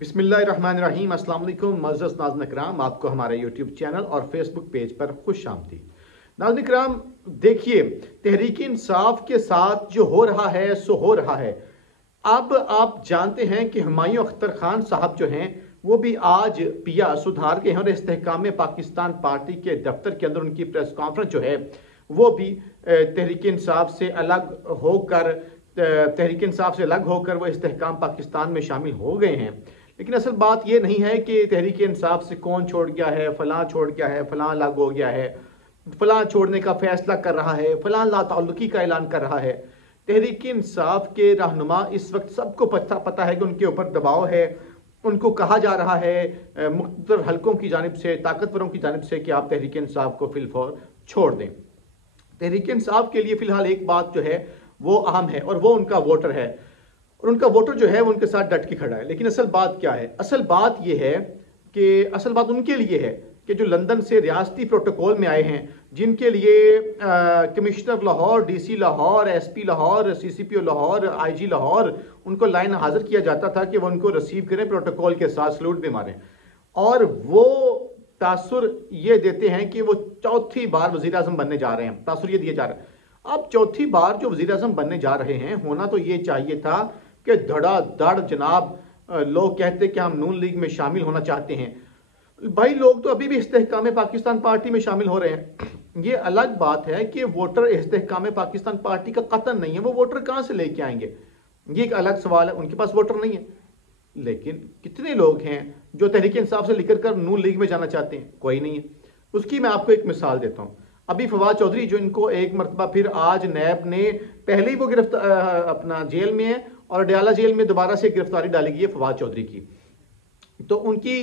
बिस्मिल्लाहिर्रहमानिर्रहीम। अस्सलाम वालेकुम मुअज़्ज़ज़ नाज़रीन इकराम, आपको हमारे यूट्यूब चैनल और फेसबुक पेज पर खुश आमदीद। नाज़रीन इकराम, देखिए, तहरीक इंसाफ के साथ जो हो रहा है सो हो रहा है। अब आप जानते हैं कि हुमायूं अख्तर खान साहब जो हैं वो भी आज पिया सुधार के हैं और इस्तेहकाम पाकिस्तान पार्टी के दफ्तर के अंदर उनकी प्रेस कॉन्फ्रेंस जो है वो भी तहरीक इंसाफ से अलग होकर वो इस्तेहकाम पाकिस्तान में शामिल हो गए हैं। लेकिन असल बात ये नहीं है कि तहरीक इंसाफ से कौन छोड़ गया है, फलां छोड़ गया है, फलां अलग हो गया है, फलां छोड़ने का फैसला कर रहा है, फलां लाताल्लुकी का ऐलान कर रहा है। तहरीक इंसाफ के रहनुमा इस वक्त सबको पता है कि उनके ऊपर दबाव है। उनको कहा जा रहा है मुख्तलिफ हलकों की जानिब से, ताकतवरों की जानिब से कि आप तहरीक इंसाफ को फिलफौर छोड़ दें। तहरीक इंसाफ के लिए फिलहाल एक बात जो है वो अहम है और वो उनका वोटर है, और उनका वोटर जो है वो उनके साथ डट के खड़ा है। लेकिन असल बात क्या है? असल बात ये है कि असल बात उनके लिए है कि जो लंदन से रियासती प्रोटोकॉल में आए हैं, जिनके लिए commissioner Lahore, DC Lahore, SP Lahore, CCPO Lahore, IG Lahore, उनको लाइन हाजिर किया जाता था कि वो उनको रिसीव करें, प्रोटोकॉल के साथ सलूट भी मारें, और वो तासुर ये देते हैं कि वो चौथी बार वजीर आजम बनने जा रहे हैं। तासुर ये दिया जा रहा है। अब चौथी बार जो वजीर आजम बनने जा रहे हैं, होना तो ये चाहिए था कि धड़ाधड़ जनाब लोग कहते कि हम नून लीग में शामिल होना चाहते हैं। भाई, लोग तो अभी भी इस्तेहकाम पाकिस्तान पार्टी में शामिल हो रहे हैं। ये अलग बात है कि वोटर इस्तेहकाम पाकिस्तान पार्टी का कतन नहीं है, वो वोटर कहां से लेके आएंगे, ये एक अलग सवाल है। उनके पास वोटर नहीं है। लेकिन कितने लोग हैं जो तहरीक इंसाफ से निकल कर नून लीग में जाना चाहते हैं? कोई नहीं है। उसकी मैं आपको एक मिसाल देता हूं। अभी फवाद चौधरी जो इनको एक मरतबा फिर आज नैब ने, पहले ही वो अपना जेल में है और अडयाला जेल में दोबारा से गिरफ्तारी डाली गई है फवाद चौधरी की। तो उनकी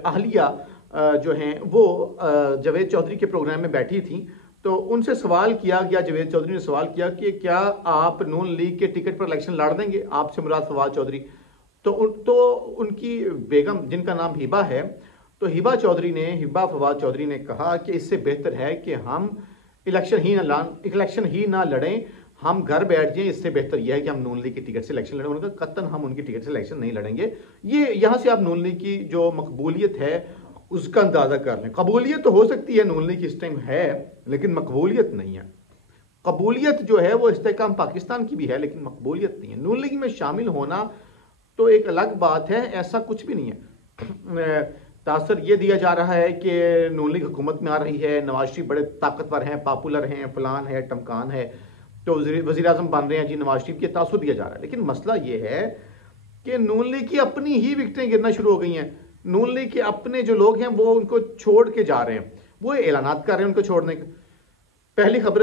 अहलिया जो हैं वो जावेद चौधरी के प्रोग्राम में बैठी थी, तो उनसे सवाल किया गया, जावेद चौधरी ने सवाल किया कि क्या आप नून लीग के टिकट पर इलेक्शन लड़ देंगे? आपसे मुराद फवाद चौधरी। तो उनकी बेगम, जिनका नाम हिबा है, तो हिबा फवाद चौधरी ने कहा कि इससे बेहतर है कि हम इलेक्शन ही ना लड़ें, हम घर बैठ जाएं। इससे बेहतर यह है कि हम नून लीग की टिकट से इलेक्शन लड़ें। उनका कतन हम उनकी टिकट से इलेक्शन नहीं लड़ेंगे। ये यहां से आप नून लीग की जो मकबूलियत है उसका अंदाजा कर लें। कबूलियत तो हो सकती है, नून लीग इस टाइम है, लेकिन मकबूलियत नहीं है। कबूलियत जो है वो इस्तेहकाम पाकिस्तान की भी है, लेकिन मकबूलियत नहीं है। नून लीग में शामिल होना तो एक अलग बात है, ऐसा कुछ भी नहीं है। तासर ये दिया जा रहा है कि नून लीग हुकूमत में आ रही है, नवाज शरीफ बड़े ताकतवर हैं, पॉपुलर हैं, फलान है, टमकान है, तो वजीर आजम बन रहे हैं जी नवाज शरीफ के, तासुर दिया जा रहा है। लेकिन मसला ये है कि नून लीग की अपनी ही विकटें गिरना शुरू हो गई हैं। नून लीग के अपने जो लोग हैं वो उनको छोड़ के जा रहे हैं, वो ऐलानात कर रहे हैं उनको छोड़ने के। पहली खबर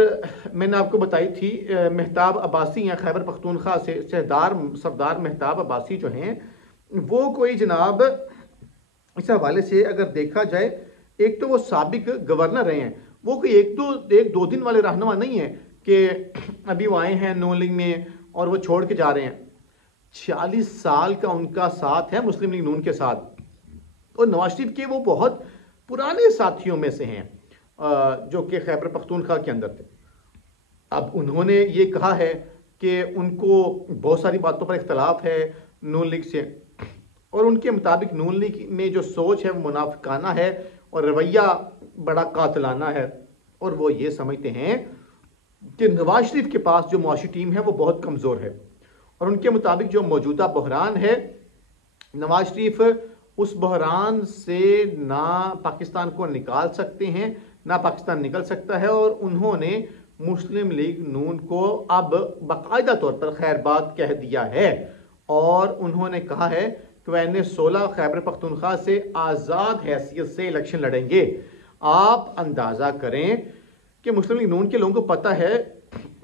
मैंने आपको बताई थी, मेहताब अब्बासी हैं खैबर पख्तूनख्वा से, सरदार मेहताब अब्बासी जो हैं वो कोई जनाब, इस हवाले से अगर देखा जाए, एक तो वो साबिक गवर्नर रहे हैं, वो कोई एक दो दिन वाले रहनुमा नहीं है कि अभी वो आए हैं नून लीग में और वो छोड़ के जा रहे हैं। 46 साल का उनका साथ है मुस्लिम लीग नून के साथ, और नवाज शरीफ के वो बहुत पुराने साथियों में से हैं जो कि खैबर पख्तूनख्वा के अंदर थे। अब उन्होंने ये कहा है कि उनको बहुत सारी बातों पर इख्तलाफ है नून लीग से, और उनके मुताबिक नून लीग में जो सोच है वो मुनाफिकाना है और रवैया बड़ा कातलाना है, और वो ये समझते हैं कि नवाज शरीफ के पास जो मुआशी टीम है वो बहुत कमज़ोर है, और उनके मुताबिक जो मौजूदा बहरान है, नवाज शरीफ उस बहरान से ना पाकिस्तान को निकाल सकते हैं, ना पाकिस्तान निकल सकता है। और उन्होंने मुस्लिम लीग नून को अब बाकायदा तौर पर खैरबाद कह दिया है, और उन्होंने कहा है कि वह NA-16 खैबर पख्तूनख्वा से आज़ाद हैसियत से इलेक्शन लड़ेंगे। आप अंदाज़ा करें कि मुस्लिम लीग नून के लोगों को पता है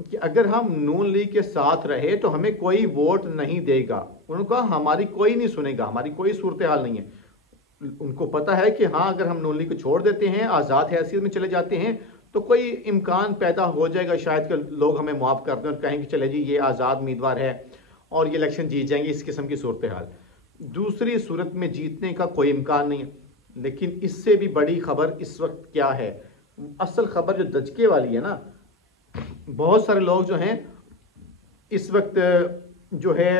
कि अगर हम नून लीग के साथ रहे तो हमें कोई वोट नहीं देगा। उन्होंने कहा हमारी कोई नहीं सुनेगा, हमारी कोई सूरत हाल नहीं है। उनको पता है कि हाँ, अगर हम नून लीग को छोड़ देते हैं, आज़ाद हैसियत में चले जाते हैं, तो कोई इम्कान पैदा हो जाएगा शायद कि लोग हमें मुआफ़ कर दें और कहेंगे चले जी ये आज़ाद उम्मीदवार है और ये इलेक्शन जीत जाएंगे, इस किस्म की सूरत हाल। दूसरी सूरत में जीतने का कोई इम्कान नहीं है। लेकिन इससे भी बड़ी खबर इस वक्त क्या है? असल खबर जो दचके वाली है ना, बहुत सारे लोग जो हैं इस वक्त जो है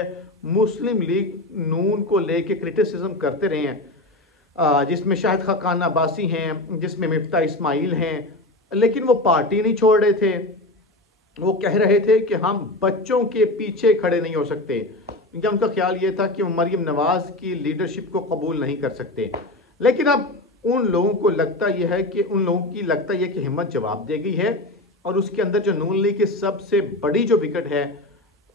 مسلم لیگ نون کو لے کے کرٹیسزم کرتے رہے ہیں، جس میں شاہد خاقان عباسی ہیں، جس میں مفتاح اسماعیل ہیں، لیکن وہ پارٹی نہیں چھوڑ رہے تھے۔ وہ کہہ رہے تھے کہ ہم بچوں کے پیچھے کھڑے نہیں ہو سکتے، کیونکہ ان کا خیال یہ تھا کہ وہ مریم نواز کی لیڈرشپ کو قبول نہیں کر سکتے۔ لیکن اب ان لوگوں کو لگتا یہ ہے کہ ہمت جواب دے گئی ہے، اور اس کے اندر جو نون لیگ کی سب سے بڑی جو وکٹ ہے،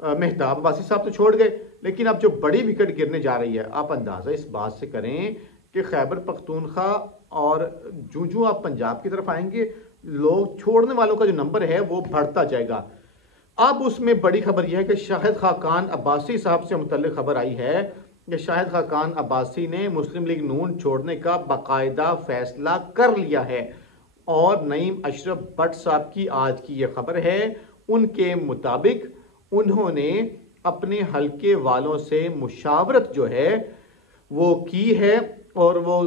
مہتاب عباسی صاحب تو چھوڑ گئے، لیکن اب جو بڑی وکٹ گرنے جا رہی ہے، آپ اندازہ اس بات سے کریں کہ خیبر پختونخوا اور جو آپ پنجاب کی طرف آئیں گے، لوگ چھوڑنے والوں کا جو نمبر ہے وہ بڑھتا جائے گا۔ اب اس میں بڑی خبر یہ ہے کہ شاہد خاقان عباسی صاحب سے متعلق خبر آئی ہے کہ شاہد خاقان عباسی نے مسلم لیگ نون چھوڑنے کا باقاعدہ فیصلہ کر لیا ہے، اور نعیم اشرف بٹ صاحب کی آج کی یہ خبر ہے، ان کے مطابق انہوں نے اپنے حلقے والوں سے مشاورت جو ہے وہ کی ہے، اور وہ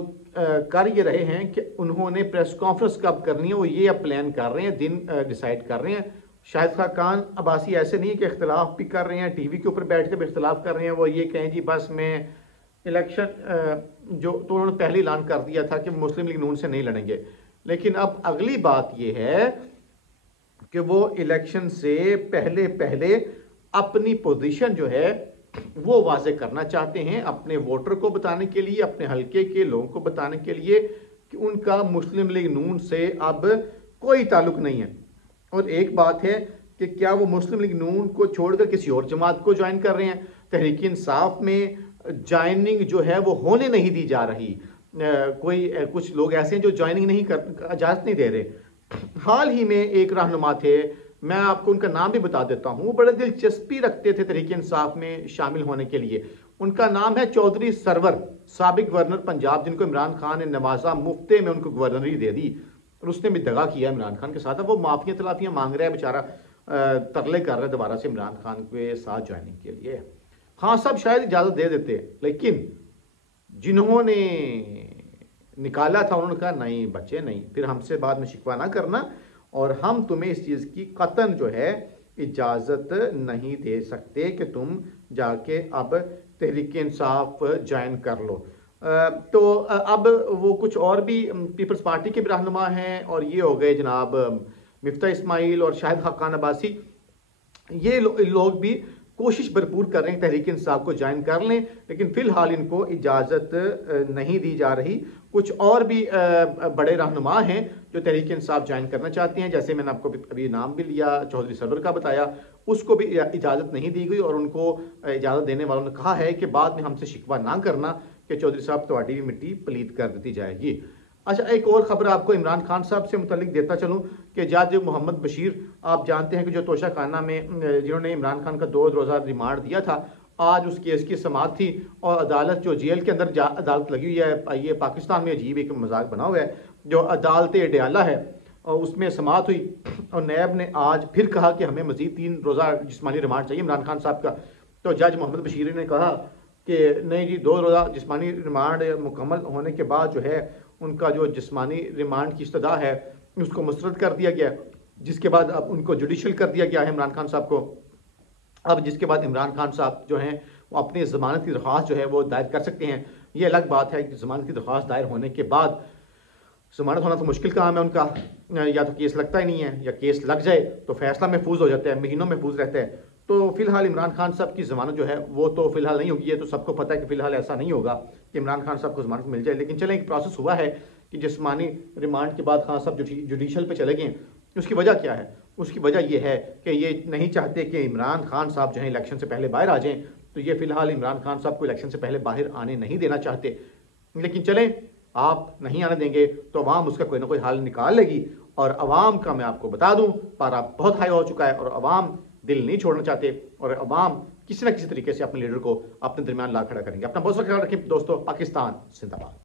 کر یہ رہے ہیں کہ انہوں نے پریس کانفرنس کب کرنی ہے وہ یہ اب پلان کر رہے ہیں، دن ڈیسائیڈ کر رہے ہیں۔ شاہد خاقان عباسی ایسے نہیں کہ اختلاف بھی کر رہے ہیں، ٹی وی کے اوپر بیٹھ کے بھی اختلاف کر رہے ہیں، وہ یہ کہیں جی بس میں الیکشن تو انہوں نے پہلے اعلان کر دیا تھا کہ مسلم لیگ نون سے نہیں لڑیں گے، لیکن اب اگلی بات یہ ہے کہ وہ الیکشن سے پہلے اپنی پوزیشن جو ہے وہ واضح کرنا چاہتے ہیں، اپنے ووٹر کو بتانے کے لیے، اپنے حلقے کے لوگوں کو بتانے کے لیے کہ ان کا مسلم لیگ نون سے اب کوئی تعلق نہیں ہے۔ اور ایک بات ہے کہ کیا وہ مسلم لیگ نون کو چھوڑ کر کسی اور جماعت کو جوائن کر رہے ہیں؟ تحریک انصاف میں جوائننگ جو ہے وہ ہونے نہیں دی جا رہی، کچھ لوگ ایسے ہیں جو جوائننگ نہیں اجازت نہیں دے رہے۔ حال ہی میں ایک رہنما تھے، میں آپ کو ان کا نام بھی بتا دیتا ہوں، وہ بڑے دلچسپی رکھتے تھے تحریک انصاف میں شامل ہونے کے لیے۔ ان کا نام ہے چودھری سرور، سابق گورنر پنجاب، جن کو عمران خان نے نوازا، مفتے میں ان کو گورنری دے دی، اور اس نے بھی دغا کیا عمران خان کے ساتھ۔ اب وہ معافیاں تلافیاں مانگ رہا ہے بیچارہ، ترلے کر رہا ہے دوبارہ سے عمران خان کے ساتھ جوائننگ کے لیے۔ خان صاحب شاید اجازت دے دیتے، لیکن جنہوں نے نکالا تھا انہوں نے کہا نہیں بچے نہیں، پھر ہم سے بعد میں شکوہ نہ کرنا، اور ہم تمہیں اس چیز کی قطعاً جو ہے اجازت نہیں دے سکتے کہ تم جا کے اب تحریک انصاف جوائن کر لو۔ تو اب وہ کچھ اور بھی پیپلز پارٹی کے بھی رہنما ہیں، اور یہ ہو گئے جناب مفتاح اسماعیل اور شاہد خاقان عباسی، یہ لوگ بھی کوشش بھرپور کر رہے ہیں تحریک انصاف کو جوائن کر لیں، لیکن فی الحال ان کو اجازت نہیں دی جا رہی۔ کچھ اور بھی بڑے رہنما ہیں جو تحریک انصاف جوائن کرنا چاہتے ہیں، جیسے میں نے آپ کو ابھی نام بھی لیا، چودھری سرور کا بتایا، اس کو بھی اجازت نہیں دی گئی، اور ان کو اجازت دینے والوں نے کہا ہے کہ بعد میں ہم سے شکوہ نہ کرنا کہ چودھری صاحب تہاڈی بھی مٹی پلیت کر دیتی جائے گی۔ اچھا، ایک اور خبر آپ کو عمران خان صاحب سے متعلق دیتا چلوں کہ جج محمد بشیر، آپ جانتے ہیں کہ جو توشہ خانہ میں جنہوں نے عمران خان کا 2 روزہ ریمانڈ دیا تھا، آج اس کیس کی سماعت تھی، اور عدالت جو جیل کے اندر عدالت لگی ہوئی ہے، یہ پاکستان میں عجیب ایک مذاق بنا ہوا ہے، جو عدالت اڈیالہ ہے، اور اس میں سماعت ہوئی، اور نیب نے آج پھر کہا کہ ہمیں مزید 3 روزہ جسمانی ریمانڈ چاہیے عمران خان صاحب کا۔ تو جج محمد بشیر نے کہا کہ نہیں جی، 2 روزہ جسمانی ریمانڈ مکمل ہونے کے بعد جو ہے ان کا جو جسمانی ریمانڈ کی استدعا ہے اس کو مسترد کر دیا گیا، جس کے بعد اب ان کو جوڈیشل کر دیا گیا ہے عمران خان صاحب کو۔ اب جس کے بعد عمران خان صاحب جو ہیں وہ اپنی ضمانت کی درخواست جو ہے وہ دائر کر سکتے ہیں۔ یہ الگ بات ہے کہ ضمانت کی درخواست دائر ہونے کے بعد ضمانت ہونا تو مشکل کام ہے ان کا، یا تو کیس لگتا ہی نہیں ہے، یا کیس لگ جائے تو فیصلہ محفوظ ہو جاتا ہے، مہینوں محفوظ رہتا ہے۔ تو فی الحال عمران خان صاحب کی ضمانت جو ہے وہ تو فی الحال نہیں ہوگی، یہ تو سب کو پتہ ہے کہ فی الحال ایسا نہیں ہوگا کہ عمران خان صاحب کو ضمانت مل جائے، لیکن چلیں ایک پروسیس ہوا ہے کہ جسمانی ریمانڈ کے بعد خان صاحب جوڈیشل پہ چلے گئے۔ اس کی وجہ کیا ہے؟ اس کی وجہ یہ ہے کہ یہ نہیں چاہتے کہ عمران خان صاحب جو ہیں الیکشن سے پہلے باہر آ جائیں، تو یہ فی الحال عمران خان صاحب کو الیکشن سے پہلے باہر آنے نہیں دینا چاہتے۔ لیکن چلیں، آپ نہیں آنے دیں گے تو عوام اس کا کوئی نہ کوئی حل نکال لے گی، اور عوام کا میں آپ کو بتا دوں پارا بہت ہائی ہو چکا ہے، اور عوام دل نہیں چھوڑنا چاہتے، اور عوام کسی نہ کسی طریقے سے اپنے لیڈر کو اپنے درمیان لا کھڑا کریں گے۔ اپنا بہت سا خیال رکھیں دوستو۔ پاکستان زندہ باد۔